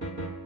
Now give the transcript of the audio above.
thank you